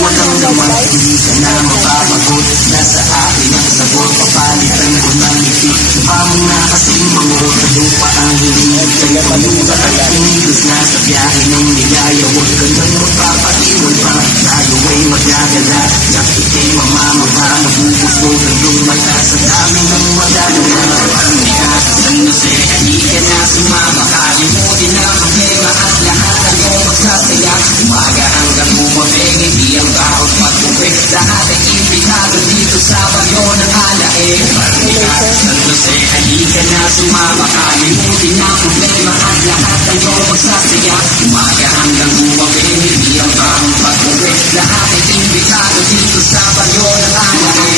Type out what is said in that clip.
walang laman, hindi ka na mapapagot. Nasa akin ang sagot, papalitan ko ng ngiti. Mukha mo na kasing mangot, sa lupa ang hiling. Kaya paluga at umigos na sa biyahe ng niyaya. Huwag ka nang magpapaiwan pa, tayo ay magagala. Yak ikay mamamagha, mabubusog ang lumata. Sa dami ng magagawa, hindi ka sa San Jose, hindi ka na sumama. Kalimutin ang problema at lahat ang iyong magsasaya. Umaga hanggang bumabing, hindi ang baos pag-uwi. Lahat ay implikado dito sa bagyo ng alae. Hindi ka sa San Jose, hindi ka na sumama. Kalimutin ang problema at lahat ang iyong magsasaya. Umaga hanggang bumabing, hindi ang baos pag-uwi. Lahat ay implikado dito sa bagyo ng alae.